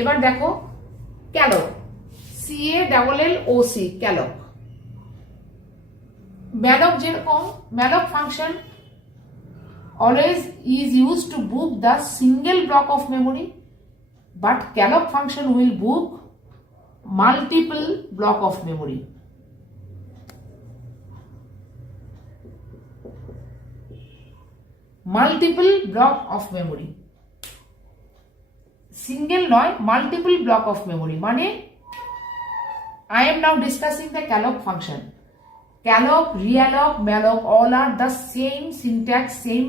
এবার দেখো Calc, CALLOC, Calc. malloc যেরকম, malloc function always is used to book the single block of memory, but calloc function will book multiple block of memory. Multiple block of memory, single নয়, multiple block of memory মানে I am now discussing the calloc function. Calloc, realloc, malloc all are the same syntax, same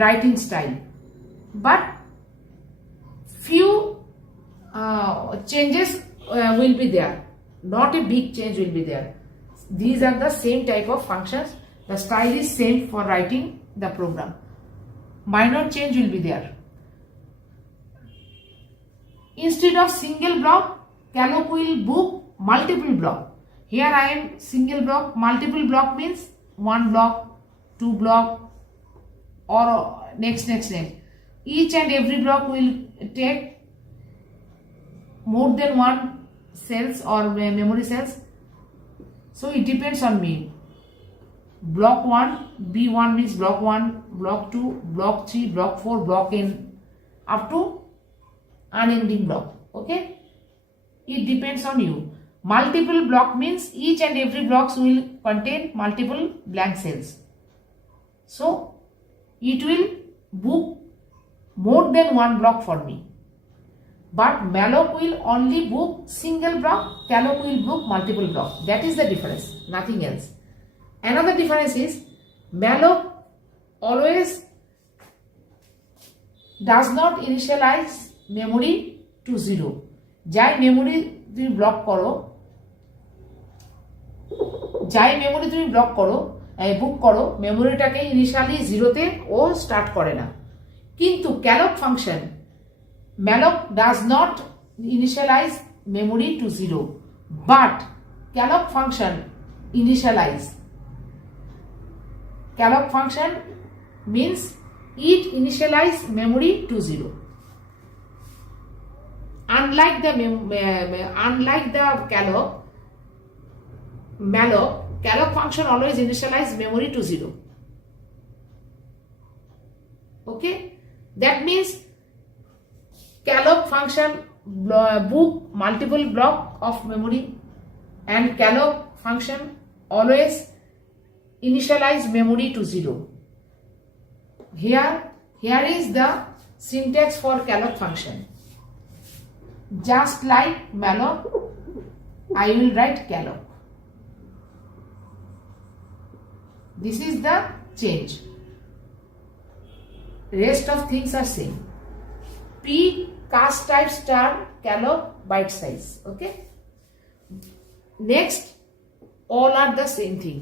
writing style, but few changes will be there. Not a big change will be there. These are the same type of functions. The style is same for writing the program. Minor change will be there. Instead of single block, calloc will book multiple block. Here I am single block, multiple block means one block, two block, or next. Each and every block will take more than one cells or memory cells. So it depends on me. Block 1, B1 means block 1, block 2, block 3, block 4, block n, up to unending block. Okay? It depends on you. Multiple block means each and every blocks will contain multiple blank cells. So it will book more than one block for me. But malloc will only book single block, calloc will book multiple block. That is the difference, nothing else. Another difference is malloc always does not initialize memory to 0. যাই মেমোরি তুমি ব্লক করো, বুক করো, মেমোরিটাকে ইনিশিয়ালি 0-তে ও স্টার্ট করে না। কিন্তু calloc function, malloc does not initialize memory to 0, but calloc function initialize. Calloc function means it initialize memory to 0. Unlike the calloc function always initialize memory to 0. Okay, that means calloc function book multiple block of memory, and calloc function always initialize memory to 0. Here is the syntax for calloc function. Just like malloc, I will write calloc. This is the change. Rest of things are same. P cast type star calloc byte size. Okay. Next, all are the same thing.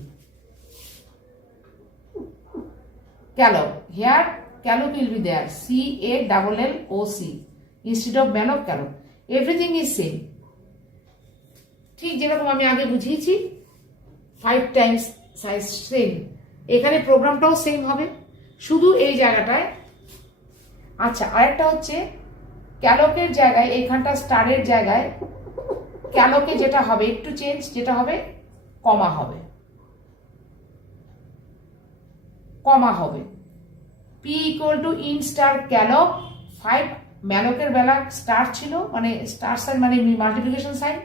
Calloc. Here calloc will be there. CALLOC instead of malloc, calloc. Everything is same. ঠিক যেরকম আমি আগে বুঝিয়েছি 5 times size same, এখানে প্রোগ্রামটাও সেম হবে, শুধু এই জায়গাটায়। আচ্ছা, আরেকটা হচ্ছে ক্যালকের জায়গায়, এখানটা স্টারের জায়গায় ক্যালকে যেটা হবে একটু চেঞ্জ, যেটা হবে কমা হবে। P equal to in star calloc 5, ম্যালকের বেলা স্টার ছিল, মানে স্টার সাইন মানে মাল্টিপ্লিকেশন সাইন,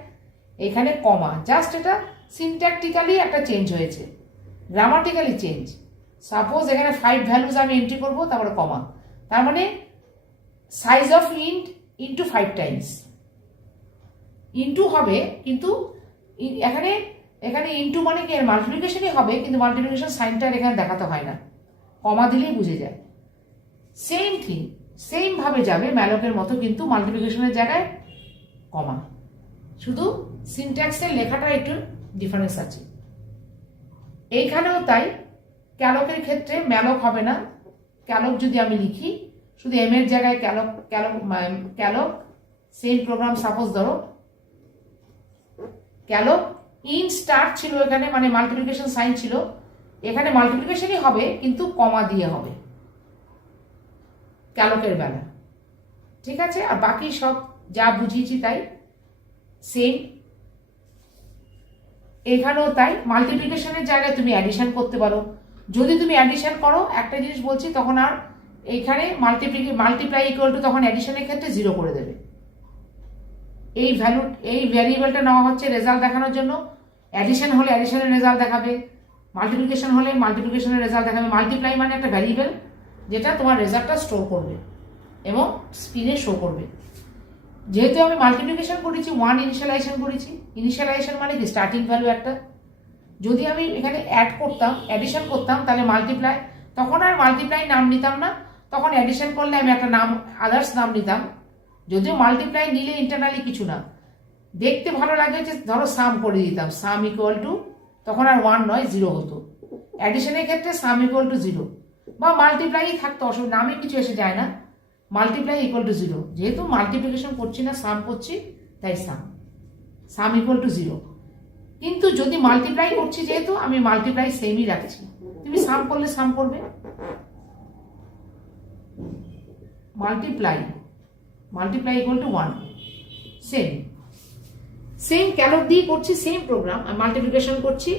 এখানে কমা, জাস্ট এটা সিনট্যাকটিক্যালি একটা চেঞ্জ হয়েছে, গ্রামাটিক্যালি চেঞ্জ। সাপোজ এখানে 5 ভ্যালুজ আমি এন্ট্রি করব, তারপরে কমা, তার মানে size of int into 5 Times into হবে, কিন্তু এখানে ইন্টু মানে কি মাল্টিপ্লিকেশনই হবে, কিন্তু মাল্টিপ্লিকেশন সাইনটা এখানে দেখাতে হয় না, কমা দিলেই বুঝে যায়। সেম থিং, সেম ভাবে যাবে ম্যালকের মতো, কিন্তু মাল্টিপ্লিকেশনের জায়গায় কমা, শুধু সিনট্যাক্সের লেখাটা একটু ডিফারেন্স আছে। এইখানেও তাই, ক্যালকের ক্ষেত্রে ম্যালক হবে না, ক্যালক যদি আমি লিখি শুধু এম এর জায়গায় ক্যালক, সেম প্রোগ্রাম সাপোজ ধরো ক্যালক ইন স্টার ছিল এখানে, মানে মাল্টিপ্লিকেশন সাইন ছিল, এখানে মাল্টিপ্লিকেশনই হবে কিন্তু কমা দিয়ে হবে ক্যালকের বেলা, ঠিক আছে। আর বাকি সব যা বুঝিয়েছি তাই সেম, এখানেও তাই। মাল্টিপ্লিকেশনের জায়গায় তুমি অ্যাডিশন করতে পারো। যদি তুমি অ্যাডিশন করো, একটা জিনিস বলছি, তখন আর এইখানে মাল্টিপ্লাই ইকুয়াল টু তখন অ্যাডিশনের ক্ষেত্রে 0 করে দেবে। এই ভ্যারিয়েবলটা নেওয়া হচ্ছে রেজাল্ট দেখানোর জন্য। অ্যাডিশন হলে অ্যাডিশনের রেজাল্ট দেখাবে, মাল্টিপ্লিকেশন হলে মাল্টিপ্লিকেশনের রেজাল্ট দেখাবে। মাল্টিপ্লাই মানে একটা ভ্যারিয়েবল যেটা তোমার রেজাল্টটা স্টোর করবে এবং স্ক্রিনে শো করবে। যেহেতু আমি মাল্টিপ্লিকেশন করেছি, 1 ইনিশিয়ালাইজেশন করেছি। ইনিশিয়ালাইজেশন মানে কি, স্টার্টিং ভ্যালু একটা। যদি আমি এখানে অ্যাড করতাম, অ্যাডিশন করতাম, তাহলে মাল্টিপ্লাই, তখন আর মাল্টিপ্লাই নাম নিতাম না, তখন অ্যাডিশন করলে আমি একটা নাম, আদার্স নাম নিতাম। যদিও মাল্টিপ্লাই নিলে ইন্টারনালি কিছু না, দেখতে ভালো লাগে, যে ধরো সাম করে দিতাম, সাম ইকুয়াল টু, তখন আর 1 নয় 0 হতো। অ্যাডিশনের ক্ষেত্রে সাম ইকুয়াল টু 0 বা মাল্টিপ্লাই থাকতো, অসুবিধা, নামে কিছু এসে যায় না। মাল্টিপ্লাই ইকুয়াল টু 0, যেহেতু মাল্টিপ্লিকেশন করছি না, সাম করছি, তাই সাম ইকুয়াল টু 0। কিন্তু যদি মাল্টিপ্লাই করছি, যেহেতু আমি মাল্টিপ্লাই সেমই রাখছি, তুমি সাম করলে সাম করবে। Multiply equal to 1, same Calc দিয়ে করছি, সেম প্রোগ্রাম। আমি মাল্টিপ্লিকেশন করছি,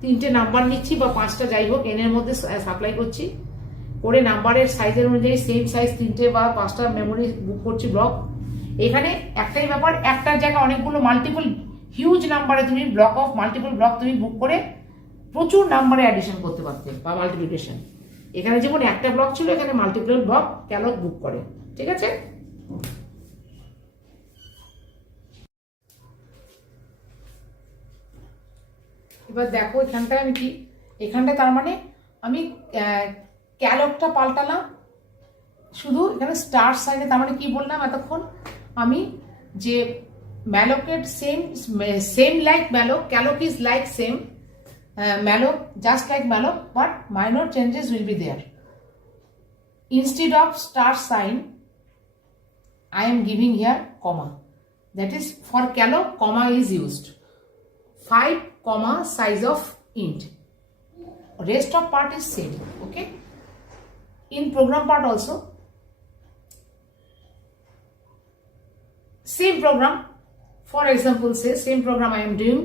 3টে নাম্বার নিচ্ছি বা 5টা, যাই হোক, এন এর মধ্যে সাপ্লাই করছি, করে নাম্বারের সাইজের অনুযায়ী সেম সাইজ 3টে বা 5টা মেমোরি বুক করছি ব্লক। এখানে একটাই ব্যাপার, একটার জায়গায় অনেকগুলো মাল্টিপল হিউজ নাম্বারে তুমি মাল্টিপল ব্লক তুমি বুক করে প্রচুর নাম্বারে অ্যাডিশন করতে পারতে বা মাল্টিপ্লিকেশন। এখানে যেমন একটা ব্লক ছিল, এখানে মাল্টিপল ব্লক ক্যালক বুক করে, ঠিক আছে। এবার দেখো এখানটায় আমি কি, এখানটা তার মানে আমি ক্যালকটা পাল্টালাম, শুধু এখানে স্টার সাইনে। তার মানে কি বললাম এতক্ষণ আমি, যে mallocated same like malloc, calloc is like same malloc, just like malloc, but minor changes will be there. Instead of star sign, I am giving here comma. That is, for calloc, comma is used. 5 comma size of int. Rest of part is same. Okay. In program part also, same program. For example, say same program I am doing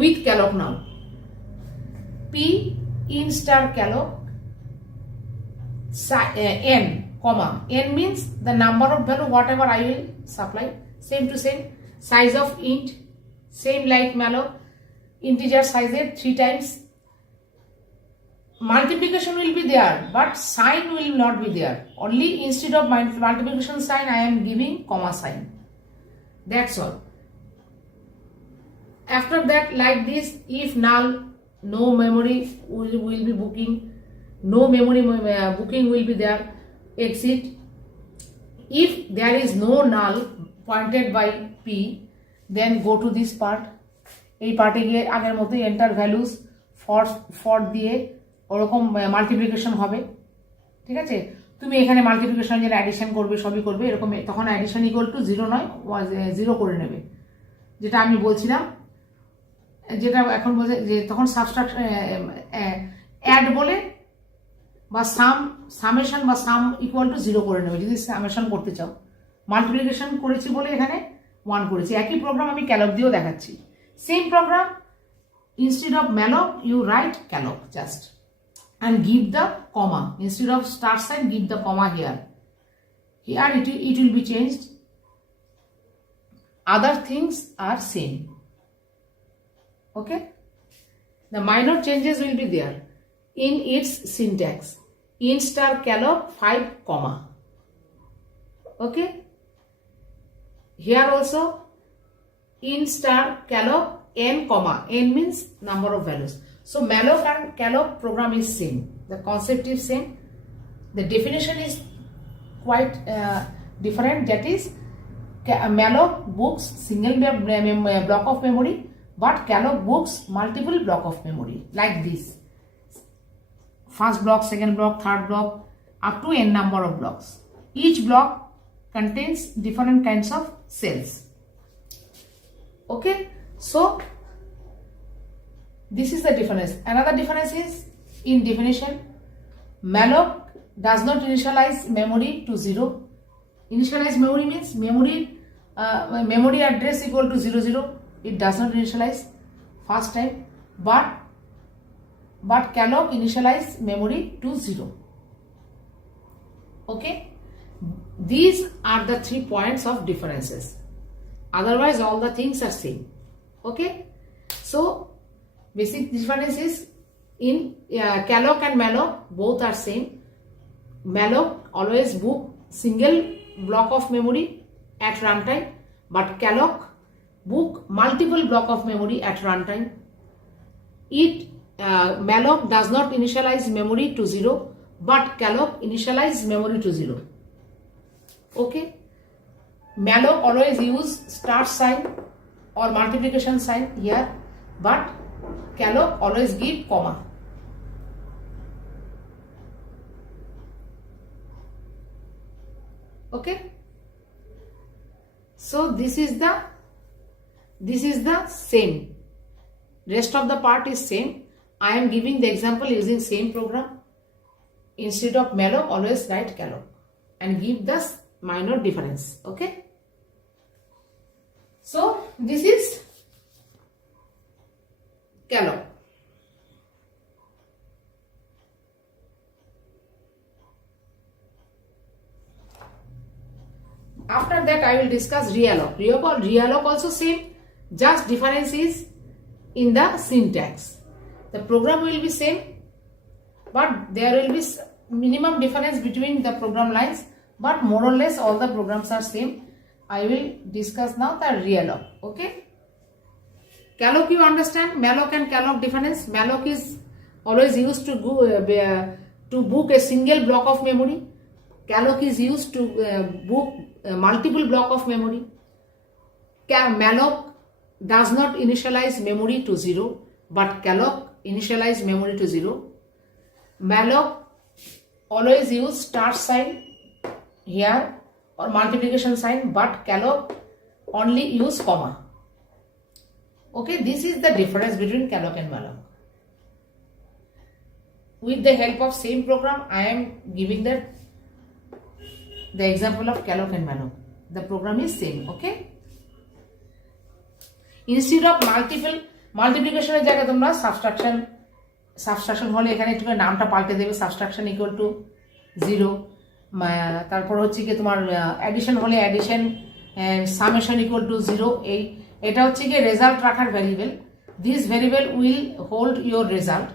with calloc now. P in star calloc n comma, n means the number of value whatever I will supply, same to same, size of int same like malloc, integer size 3 times. Multiplication will be there, but sign will not be there. Only instead of multiplication sign I am giving comma sign. That's all. After that, like this, if null, no memory will be booking, no memory booking will be there, exit. If there is no null pointed by P, then go to this part. এই পার্টে গিয়ে আগের মতো enter values for দিয়ে ওরকম মাল্টিপ্লিকেশন হবে, ঠিক আছে। তুমি এখানে মাল্টিপ্লিকেশন যেটা অ্যাডিশন করবে, সবই করবে এরকম, তখন অ্যাডিশন ইকুয়াল টু 0 নয় 0 করে নেবে, যেটা আমি বলছিলাম, যেটা এখন বলছে যে তখন সাবস্ট্রাকশন অ্যাড বলে বা সামেশন বা সাম ইকুয়াল টু 0 করে নেবে যদি সামেশন করতে চাও। মাল্টিপ্লিকেশন করেছি বলে এখানে 1 করেছি। একই প্রোগ্রাম আমি ক্যালক দিয়েও দেখাচ্ছি, same program. Instead of malloc you write calloc just and give the comma, instead of star sign give the comma here it will be changed. Other things are same. Okay, the minor changes will be there in its syntax. In star calloc 5 comma. Okay, here also in star calloc n comma, n means number of values. So malloc and calloc program is same, the concept is same, the definition is quite different. That is, malloc books single block of memory, but calloc books multiple block of memory, like this: first block, second block, third block, up to n number of blocks. Each block contains different kinds of cells. Okay, so this is the difference. Another difference is in definition, malloc does not initialize memory to 0. Initialize memory means memory address equal to 00. It does not initialize first time, but calloc initialize memory to 0. Okay, these are the 3 points of differences. Otherwise all the things are same. Okay, so basic difference is in calloc and malloc, both are same. Malloc always book single block of memory at runtime, but calloc book multiple block of memory at runtime. Malloc does not initialize memory to 0, but calloc initialize memory to 0. Okay, malloc always use start sign or multiplication sign here, but calloc always give comma. Okay, so this is the same. Rest of the part is same. I am giving the example using same program. Instead of malloc, always write calloc and give the minor difference. Okay, so this is calloc. After that I will discuss realloc. Realloc also same, just difference is in the syntax. The program will be same, but there will be minimum difference between the program lines, but more or less all the programs are same. I will discuss now the realloc. Okay, calloc you understand, malloc and calloc difference. Malloc is always used to book a single block of memory. Calloc is used to book multiple block of memory. Malloc does not initialize memory to 0, but calloc initialize memory to 0. Malloc always use start sign here or multiplication sign, but calloc only use comma. Okay, this is the difference between calloc and malloc. With the help of same program, I am giving the example of calloc and malloc. The program is same. Okay, instead of multiplication এর জায়গায় তোমরা সাবট্রাকশন হলে এখানে একটু নামটা পাল্টে দেবে, subtraction equal to 0। তারপর হচ্ছে কি তোমার অ্যাডিশন হলে অ্যাডিশন সামেশন ইকুয়াল টু 0। এটা হচ্ছে কি রেজাল্ট রাখার ভ্যারিয়েবল। This variable will hold your result.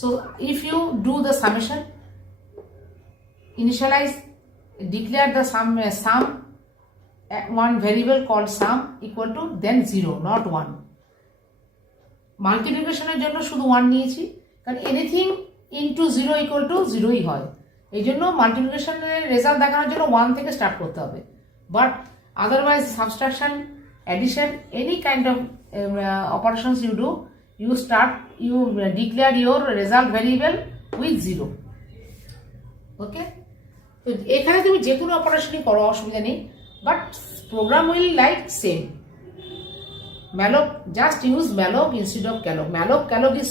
So if you do the summation, initialize, declare the sum one variable called sum equal to then 0, not 1. মাল্টিপ্লিকেশনের জন্য শুধু 1 নিয়েছি, কারণ এনিথিং ইনটু 0 ইকুয়াল টু 0ই হয়। এই জন্য মাল্টিপ্লিকেশনের রেজাল্ট দেখানোর জন্য 1 থেকে স্টার্ট করতে হবে। But otherwise subtraction, addition, any kind of operations you do, you declare your result variable with 0. Okay, তো এখানে তুমি যে কোনো অপারেশনই করো, অসুবিধা নেই, but program will like same. malloc, just use malloc instead of calloc. Calloc is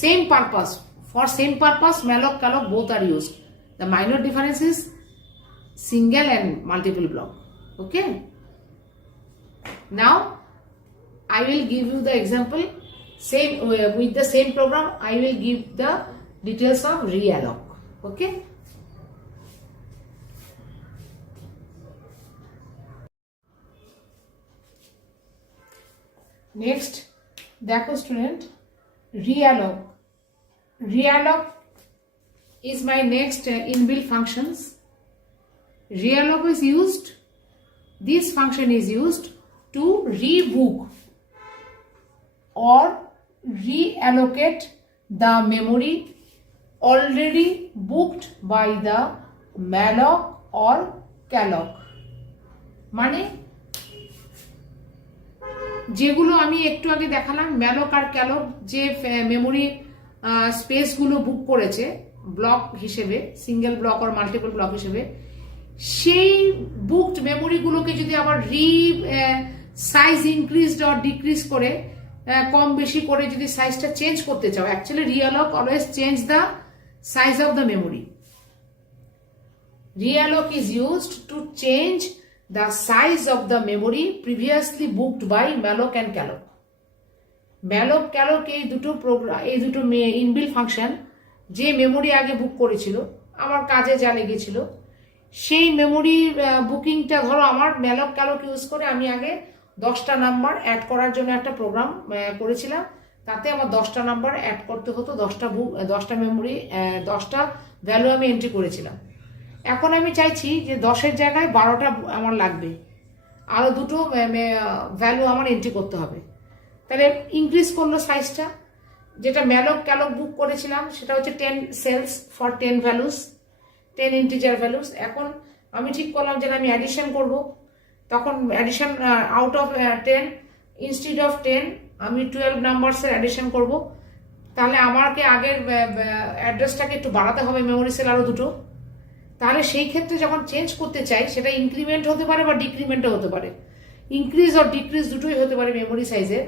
same purpose. For same purpose, malloc, calloc both are used. The minor difference is single and multiple block. Okay, now I will give you the example. Same with the same program, I will give the details of realloc. Okay, next দেখো student, realloc is my next inbuilt functions. Realloc is used, this function is used to rebook or reallocate the memory already booked by the malloc or calloc. মানে যেগুলো আমি একটু আগে দেখালাম, malloc আর calloc যে মেমোরি স্পেসগুলো বুক করেছে ব্লক হিসেবে, সিঙ্গেল ব্লক আর মাল্টিপল ব্লক হিসেবে, সেই বুকড মেমোরিগুলোকে যদি আবার সাইজ ইনক্রিজড অর ডিক্রিজ করে কম বেশি করে যদি সাইজটা চেঞ্জ করতে চাও, actually realloc always change the size of the memory. Realloc is used to change the size of the memory previously booked by malloc and calloc. malloc calloc এই দুটো প্রোগ্রাম, এই দুটো ইনবিল্ট ফাংশন যে মেমোরি আগে বুক করেছিল, আমার কাজে যা লেগেছিল সেই মেমোরি বুকিংটা, ধরো আমার malloc calloc ইউজ করে আমি আগে 10টা নাম্বার অ্যাড করার জন্য একটা প্রোগ্রাম করেছিলাম, তাতে আমার 10টা নাম্বার অ্যাড করতে হতো, 10টা মেমোরি 10টা ভ্যালু আমি এন্ট্রি করেছিলাম। এখন আমি চাইছি যে 10-এর জায়গায় 12টা আমার লাগবে, আরও দুটো ভ্যালু আমার এন্ট্রি করতে হবে। তাহলে ইনক্রিজ করলো সাইজটা। যেটা malloc calloc বুক করেছিলাম সেটা হচ্ছে 10 cells for 10 values, 10 integer values. এখন আমি ঠিক করলাম যে আমি অ্যাডিশন করব, তখন addition out of 10 instead of 10 আমি 12 নাম্বারসের অ্যাডিশন করব। তাহলে আমাকে আগের অ্যাড্রেসটাকে একটু বাড়াতে হবে, মেমোরি সেল আরও দুটো। তাহলে সেই ক্ষেত্রে যখন চেঞ্জ করতে চাই, সেটা ইনক্রিমেন্ট হতে পারে বা ডিক্রিমেন্টও হতে পারে, ইনক্রিজ আর ডিক্রিজ দুটোই হতে পারে মেমোরি সাইজে।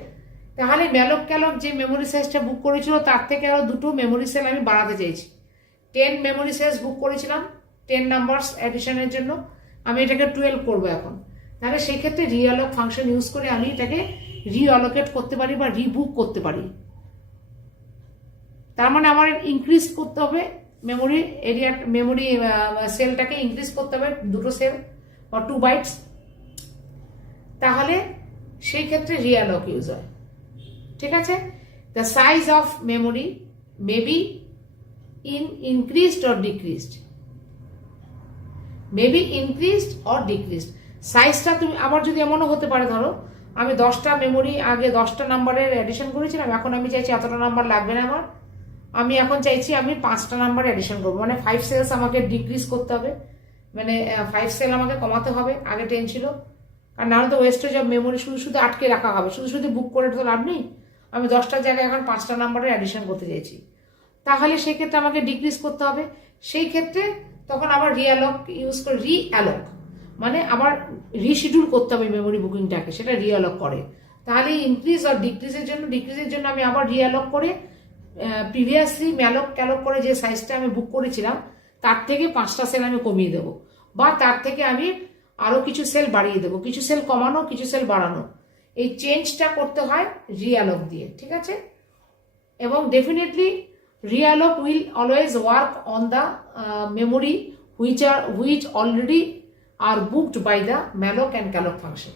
তাহলে malloc calloc যে মেমোরি সাইজটা বুক করেছিল তার থেকে আরও দুটো মেমোরি সেল আমি বাড়াতে চাইছি। 10 মেমোরি সাইজ বুক করেছিলাম 10 নাম্বারস অ্যাডিশনের জন্য, আমি এটাকে 12 করবো এখন। তাহলে সেই ক্ষেত্রে realloc ফাংশন ইউজ করে আমি এটাকে রিঅ্যালোকেট করতে পারি বা রিবুক করতে পারি। তার মানে আমার ইনক্রিজ করতে হবে মেমোরি এরিয়া, মেমোরি সেলটাকে ইনক্রিজ করতে হবে দুটো সেল বা 2 বাইটস, তাহলে সেই ক্ষেত্রে realloc ইউজ হয়। ঠিক আছে, the size of memory may be increased or decreased, may be increased or decreased. সাইজটা তুমি আবার যদি এমনও হতে পারে, ধরো আমি 10টা মেমোরি আগে 10টা নাম্বারের অ্যাডিশন করেছিলাম, এখন আমি চাইছি এতটা নাম্বার লাগবে না আমার, আমি এখন চাইছি আমি 5টা নাম্বার অ্যাডিশন করবো, মানে 5 সেলস আমাকে ডিক্রিজ করতে হবে, মানে 5 সেল আমাকে কমাতে হবে, আগে 10 ছিল। আর নাহলে তো ওয়েস্টেজ অফ মেমোরি শুধু শুধু আটকে রাখা হবে, শুধু শুধু বুক করে তো লাভ নেই। আমি 10টার জায়গায় এখন 5টা নাম্বারের অ্যাডিশন করতে চাইছি, তাহলে সেই ক্ষেত্রে আমাকে ডিক্রিজ করতে হবে। সেই ক্ষেত্রে তখন আবার realloc ইউজ করে, realloc মানে আবার রিশিডিউল করতে হবে মেমোরি বুকিংটাকে, সেটা realloc করে। তাহলে ইনক্রিজ আর ডিক্রিজের জন্য আমি আবার realloc করে প্রিভিয়াসলি malloc calloc করে যে সাইজটা আমি বুক করেছিলাম তার থেকে 5টা সেল আমি কমিয়ে দেবো, বা তার থেকে আমি আরও কিছু সেল বাড়িয়ে দেবো, কিছু সেল কমানো কিছু সেল বাড়ানো, এই চেঞ্জটা করতে হয় realloc দিয়ে। ঠিক আছে, এবং definitely realloc will always work on the memory which already are booked by the malloc and calloc function.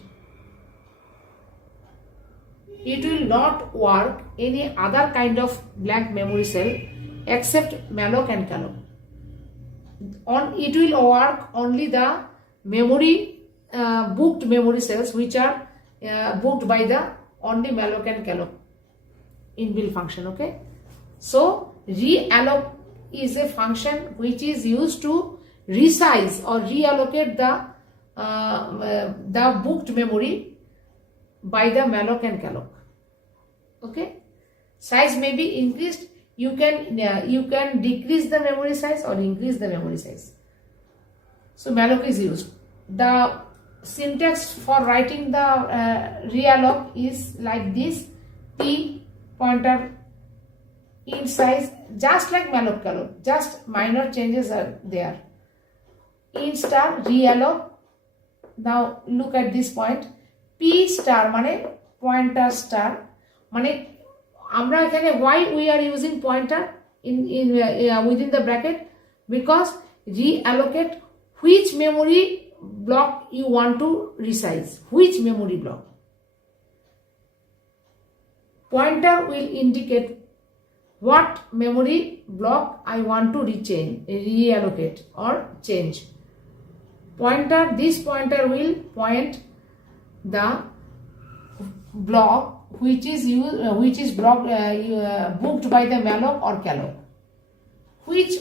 It will not work any other kind of blank memory cell except malloc and calloc. It will work only the memory booked memory cells which are booked by the only malloc and calloc inbuilt function. Okay, so realloc is a function which is used to resize or reallocate the booked memory by the malloc and calloc. Okay, size may be increased, you can decrease the memory size or increase the memory size. So malloc is used. The syntax for writing the realloc is like this: p pointer int size, just like malloc calloc, just minor changes are there. Int star realloc. Now look at this point, p star মানে pointer star, মানে আমরা এখানে why we are using pointer in within the bracket, because reallocate which memory block you want to resize, which memory block. Pointer will indicate what memory block I want to reallocate or change. This pointer will point the block which is booked by the malloc or calloc. Which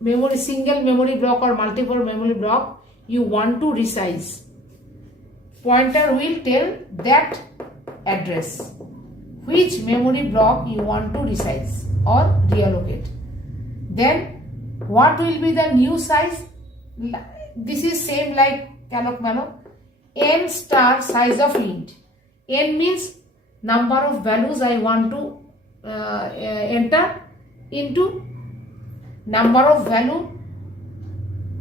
memory, single memory block or multiple memory block you want to resize. Pointer will tell that address, which memory block you want to resize or reallocate. Then what will be the new size? This is same like calloc malloc. N star size of int. N means number of values I want to enter into number of value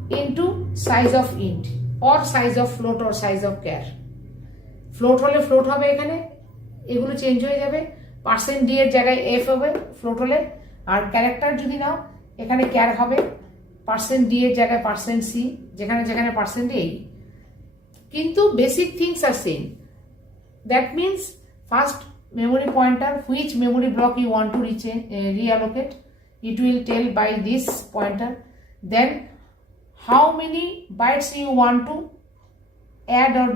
into size of int or size of float or size of char. float হলে float হবে, এখানে এগুলো চেঞ্জ হয়ে যাবে, percent D এর জায়গায় এফ হবে float হলে, আর ক্যারেক্টার যদি নাও এখানে char হবে, পার্সেন্ট ডি এর জায়গায় পার্সেন্ট সি, যেখানে যেখানে পার্সেন্ট এই, কিন্তু বেসিক থিংস আর same. That means first memory pointer, which memory block you want to reallocate, it will tell by this pointer. Then how many bytes you want to add or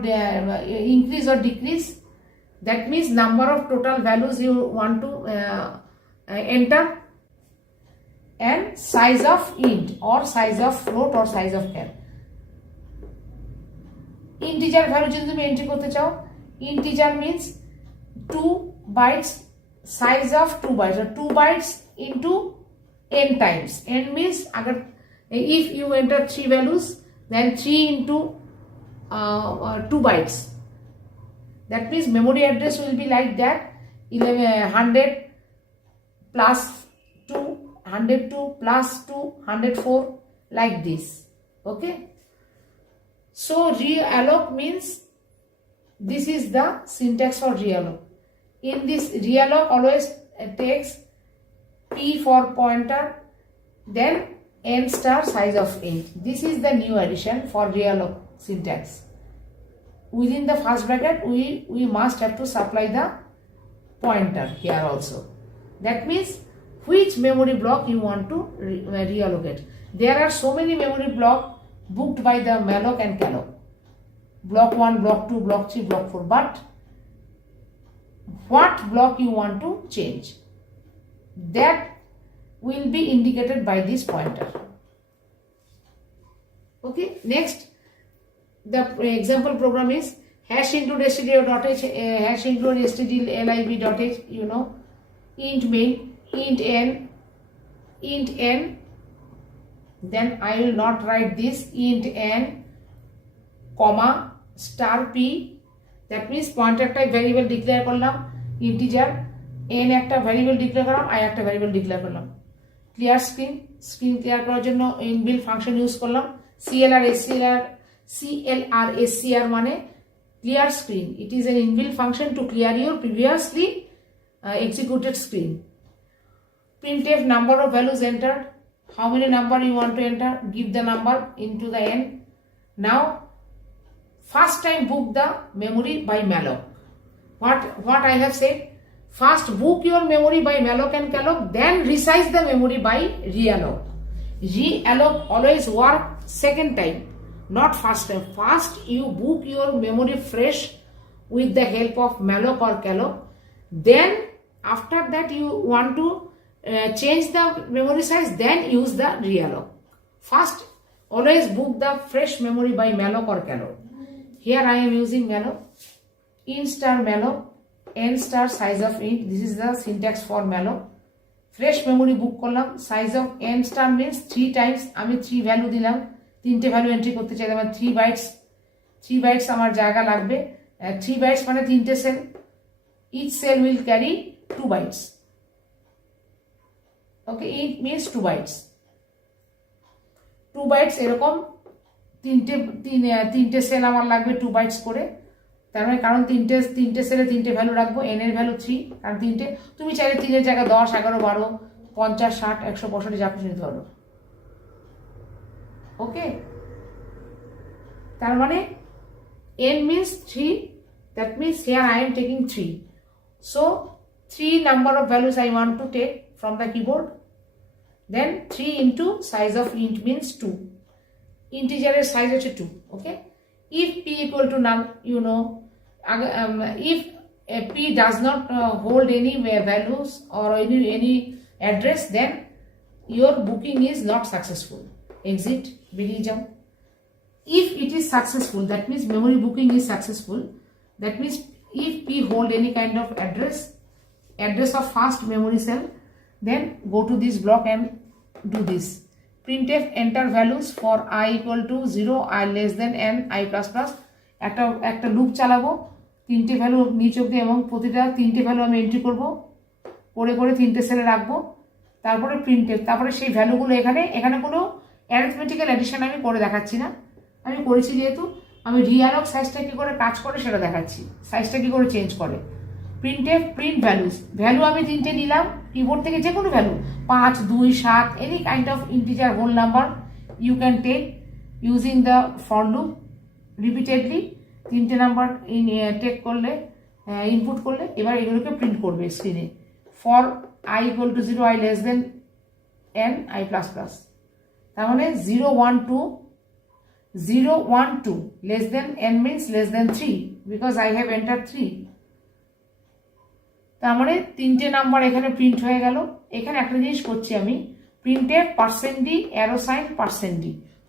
increase or decrease, that means number of total values you want to enter, and size of int or size of float or size of char. Integer value যদি তুমি এন্ট্রি করতে চাও, integer means 2 bytes, size of 2 bytes or 2 bytes into n times. N means if you enter 3 values, then 3 into 2 bytes. That means memory address will be like that, 100 plus 2, 102 plus 2, 104, like this. Okay. So realloc means this is the syntax for realloc. In this realloc always takes p for pointer, then n star size of int. This is the new addition for realloc syntax. Within the first bracket we must have to supply the pointer here also. That means which memory block you want to reallocate. There are so many memory blocks booked by the malloc and calloc. Block 1, block 2, block 3, block 4, but what block you want to change, that will be indicated by this pointer. Okay, next the example program is hash include stdio.h, hash include stdlib.h, you know, int main, int n, then I will not write this, int n comma star p, that means pointer একটা variable declare করলাম, integer n একটা variable declare করলাম, i একটা variable declare করলাম। Clear screen clear করার জন্য inbuilt function use করলাম, clr মানে clear screen, it is an inbuilt function to clear your previously executed screen. printf number of values entered, how many number you want to enter, give the number into the n. Now first time book the memory by malloc. What I have said, first book your memory by malloc and calloc, then resize the memory by realloc. Realloc always work second time, not first time. First you book your memory fresh with the help of malloc or calloc, then after that you want to change the memory size, then use the realloc. First always book the fresh memory by malloc or calloc. Here I am using malloc, int star malloc, n star size of int, this is the syntax for malloc. Fresh memory book করলাম, size of n star means 3 times, আমি 3 ভ্যালু দিলাম, তিনটে value entry করতে চাই, আমার 3 bytes আমার জায়গা লাগবে, 3 bytes মানে তিনটে sell, each cell will carry 2 bytes. Okay, it means 2 bytes. 2 bytes এরকম তিনটে সেল আমার লাগবে 2 বাইটস করে, তার মানে কারণ তিনটে সেলে তিনটে ভ্যালু রাখবো, n এর ভ্যালু 3, কারণ তিনটে, তুমি চাইলে 3 এর জায়গায় 10, 11, 12, 50, 60, 165 যা কিছু নিতে পারো। ওকে, তার মানে n means 3, that means here I am taking 3. So 3 number of values I want to take from the keyboard, then 3 into size of int means 2. Integer size হচ্ছে 2. Okay, if p equal to none, you know, if p does not hold any values or any address, then your booking is not successful. Exit, বেরিয়ে যাও। If it is successful, that means memory booking is successful, that means if p hold any kind of address of first memory cell, then go to this block and do this. printf enter values for I equal to 0, I less than n, I plus plus, একটা লুপ চালাবো তিনটে ভ্যালু নিচ অব্দি এবং প্রতিটা তিনটে ভ্যালু আমি এন্ট্রি করব, করে করে তিনটে সেলে রাখবো, তারপরে প্রিন্টের, তারপরে সেই ভ্যালুগুলো এখানে কোনো অ্যারিথমেটিক্যাল অ্যাডিশন আমি করে দেখাচ্ছি না, আমি করেছি যেহেতু আমি রিয়ালক সাইজটা কী করে কাজ করে সেটা দেখাচ্ছি, সাইজটা কী করে চেঞ্জ করে। প্রিন্ট ভ্যালুস, ভ্যালু আমি তিনটে নিলাম কিবোর্ড থেকে, যে কোনো value 5, 2, 7, any kind of integer whole number you can take using the for loop repeatedly. তিনটে নাম্বার টেক করলে, ইনপুট করলে, এবার এগুলোকে প্রিন্ট করবে স্ক্রিনে। For i equal to 0, i less than n, i plus plus, তার মানে 0, 1, 2, 0, 1, 2 less than n means less than 3 because I have entered 3. তার মানে তিনটে নাম্বার এখানে প্রিন্ট হয়ে গেল। এখানে একটা জিনিস করছি আমি, প্রিন্টে %d অ্যারো সাইন %d,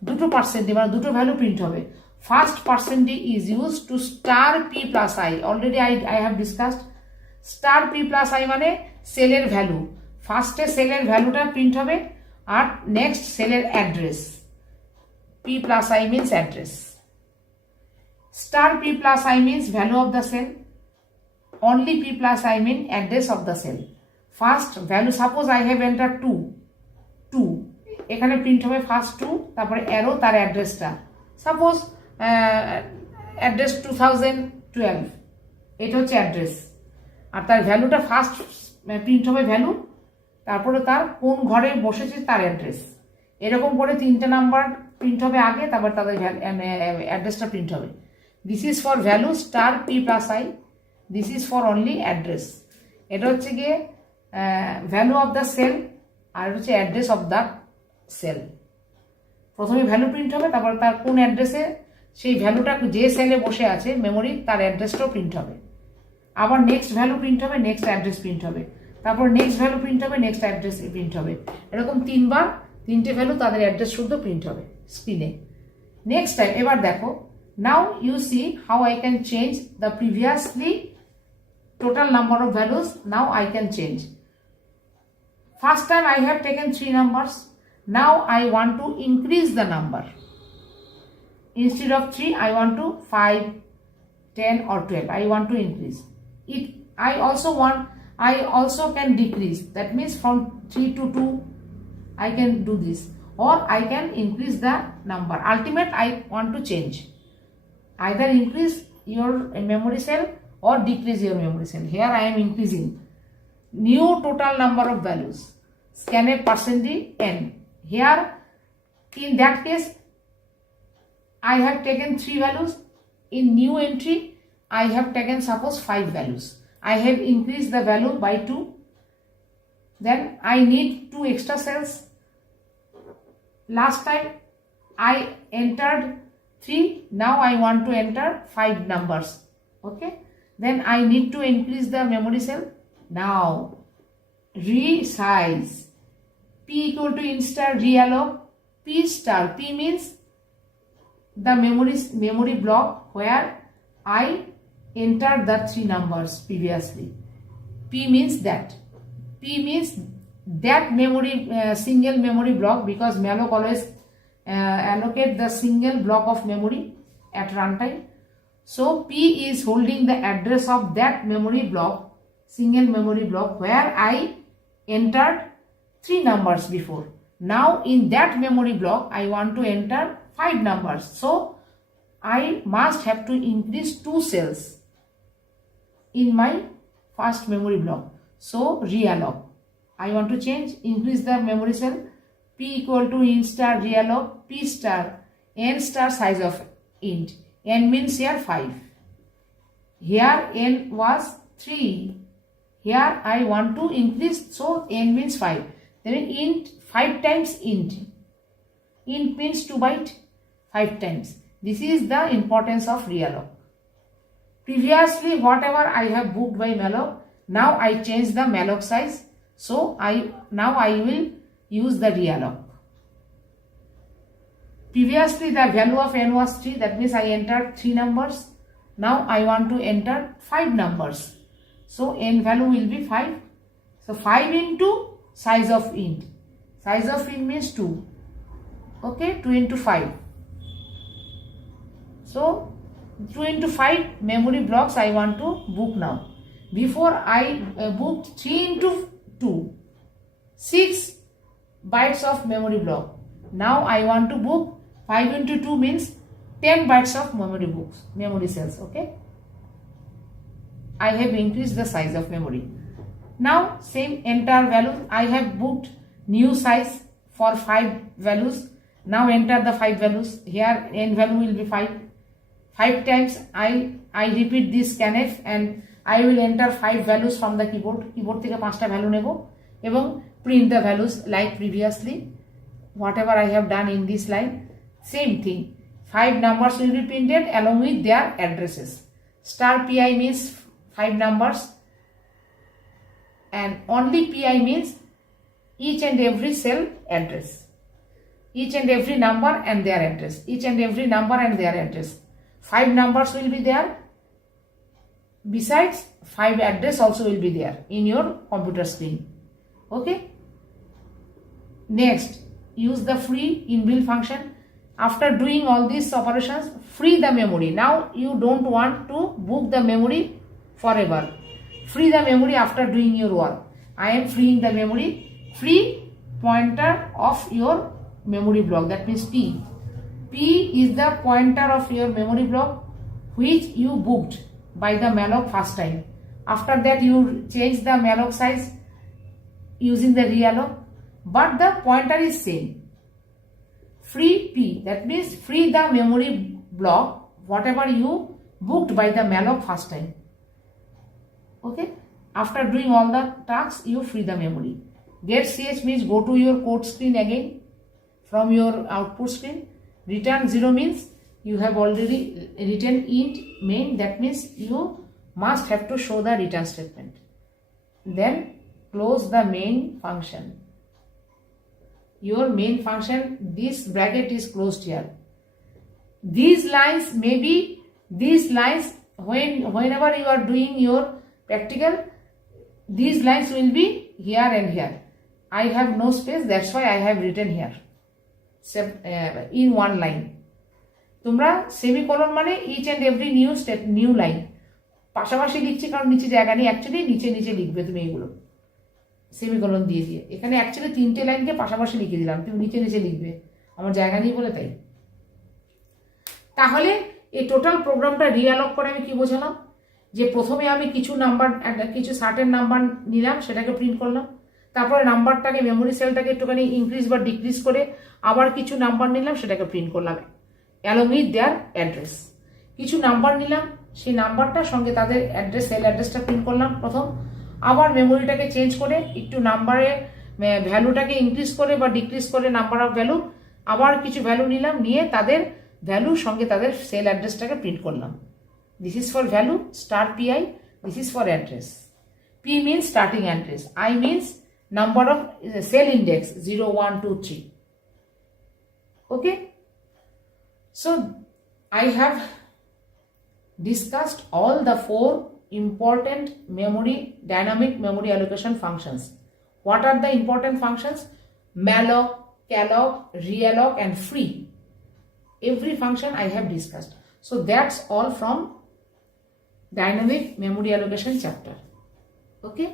দুটো %d মানে দুটো ভ্যালু প্রিন্ট হবে। First %d is use to star p plus i, already I have discussed। Star p plus i মানে সেলের ভ্যালু, ফার্স্টে সেলের ভ্যালুটা প্রিন্ট হবে আর নেক্সট সেলের address. p plus i means address. Star p plus i means value of the cell. Only p plus i mean address of the cell. First value, suppose I have entered 2, এখানে প্রিন্ট হবে ফার্স্ট 2, তারপরে অ্যারো তার অ্যাড্রেসটা, সাপোজ অ্যাড্রেস 2012, এটা হচ্ছে অ্যাড্রেস, আর তার ভ্যালুটা first print হবে ভ্যালু, তারপরে তার কোন ঘরে বসেছে তার অ্যাড্রেস, এরকম করে তিনটে নাম্বার প্রিন্ট হবে আগে, তারপর তাদের অ্যাড্রেসটা প্রিন্ট হবে। This is for value star p plus i, this is for only address. এটা হচ্ছে গিয়ে ভ্যালু অফ দ্য সেল, আর এটা হচ্ছে অ্যাড্রেস অফ দ্য সেল। প্রথমে ভ্যালু প্রিন্ট হবে, তারপর তার কোন অ্যাড্রেসে সেই ভ্যালুটা যে সেলে বসে আছে মেমোরি, তার অ্যাড্রেসটাও প্রিন্ট হবে। আবার নেক্সট ভ্যালু প্রিন্ট হবে, নেক্সট অ্যাড্রেস প্রিন্ট হবে, তারপর নেক্সট ভ্যালু প্রিন্ট হবে, নেক্সট অ্যাড্রেস প্রিন্ট হবে, এরকম তিনবার তিনটে ভ্যালু তাদের অ্যাড্রেস শুদ্ধ প্রিন্ট হবে স্ক্রিনে। নেক্সট টাইম এবার দেখো, now you see how I can change the previously total number of values, now I can change. First time I have taken 3 numbers, now I want to increase the number. Instead of 3 I want to 5, 10 or 12, I want to increase it. I also can decrease, that means from 3 to 2 I can do this, or I can increase the number. Ultimate I want to change, either increase your memory cell or decrease your memory cell. Here I am increasing new total number of values, scanned %d n. Here in that case I have taken 3 values, in new entry I have taken suppose 5 values, I have increased the value by 2, then I need 2 extra cells. Last time I entered 3, now I want to enter 5 numbers, okay, then I need to increase the memory cell. Now resize, p equal to int star realloc p star, p means the memory block where I entered the 3 numbers previously. P means that memory single memory block, because malloc always allocate the single block of memory at runtime. So p is holding the address of that memory block, single memory block where I entered 3 numbers before. Now in that memory block I want to enter 5 numbers, so I must have to increase 2 cells in my first memory block. So realloc, I want to change, increase the memory cell, p equal to int star realloc p star n star size of int, n means here 5, here n was 3, here I want to increase, so n means 5, then int 5 times int means 2 byte 5 times. This is the importance of realloc. Previously whatever I have booked by malloc, now I change the malloc size, so now I will use the realloc. Previously the value of n was 3, that means I entered 3 numbers, now I want to enter 5 numbers, so n value will be 5, so 5 into size of int, size of int means 2, okay, 2 into 5, so 2 into 5 memory blocks I want to book now. Before I booked 3 into 2, 6 bytes of memory block. Now I want to book 5 into 2 means 10 bytes of memory cells. Okay, I have increased the size of memory. Now same enter value. I have booked new size for 5 values. Now enter the 5 values. Here n value will be 5. 5 times I repeat this scanf and I will enter 5 values from the keyboard. Keyboard থেকে 5টা ভ্যালু নেব এবং print the values like previously. Whatever I have done in this line, same thing. 5 numbers will be printed along with their addresses. Star pi means 5 numbers and only pi means each and every cell address. Each and every number and their address. Each and every number and their address. 5 numbers will be there. Besides, 5 address also will be there in your computer screen. Okay. Next, use the free inbuilt function. After doing all these operations, free the memory. Now you don't want to book the memory forever. Free the memory after doing your work. I am freeing the memory. Free pointer of your memory block, that means P. P is the pointer of your memory block which you booked by the malloc first time. After that you change the malloc size using the realloc, but the pointer is same. Free P, that means free the memory block whatever you booked by the malloc first time. Okay, after doing all the tasks you free the memory. Get ch means go to your code screen again. From your output screen, return 0 means you have already written int main, that means you must have to show the return statement. Then close the main function. Your main function, this bracket is closed here. These lines, maybe these lines, whenever you are doing your practical, these lines will be here and here. I have no space, that's why I have written here in one line. তোমরা semicolon মানে each and every new line পাশাপাশি লিখছি কারণ নিচে জায়গা নেই, অ্যাকচুয়ালি নিচে নিচে লিখবে তুমি এগুলো সেমিকোলন দিয়ে দিয়ে। এখানে অ্যাকচুয়ালি 3টে লাইনকে পাশাপাশি লিখে দিলাম, তুমি নিচে নিচে লিখবে, আমার জায়গা নেই বলে তাই। তাহলে এই টোটাল প্রোগ্রামটা রিঅ্যালক করে আমি কি বোঝালাম, যে প্রথমে আমি কিছু নাম্বার, কিছু সার্টেন নাম্বার নিলাম, সেটাকে প্রিন্ট করলাম। তারপরে নাম্বারটাকে, মেমোরি সেলটাকে একটুখানি ইনক্রিজ বা ডিক্রিজ করে আবার কিছু নাম্বার নিলাম, সেটাকে প্রিন্ট করলাম অ্যালং উইথ দেয়ার অ্যাড্রেস। কিছু নাম্বার নিলাম, সেই নাম্বারটার সঙ্গে তাদের অ্যাড্রেস, সেল অ্যাড্রেসটা প্রিন্ট করলাম প্রথম। আবার মেমোরিটাকে চেঞ্জ করে একটু নাম্বারে ভ্যালুটাকে ইনক্রিজ করে বা ডিক্রিজ করে নাম্বার অফ ভ্যালু, আবার কিছু ভ্যালু নিলাম, নিয়ে তাদের ভ্যালুর সঙ্গে তাদের সেল অ্যাড্রেসটাকে প্রিন্ট করলাম। This is for value, star PI, this is for address. P means starting address, I means number of cell index 0 1 2 3. Okay, so I have discussed all the 4 important dynamic memory allocation functions. What are the important functions? Malloc, calloc, realloc and free. Every function I have discussed. So that's all from dynamic memory allocation chapter. Okay.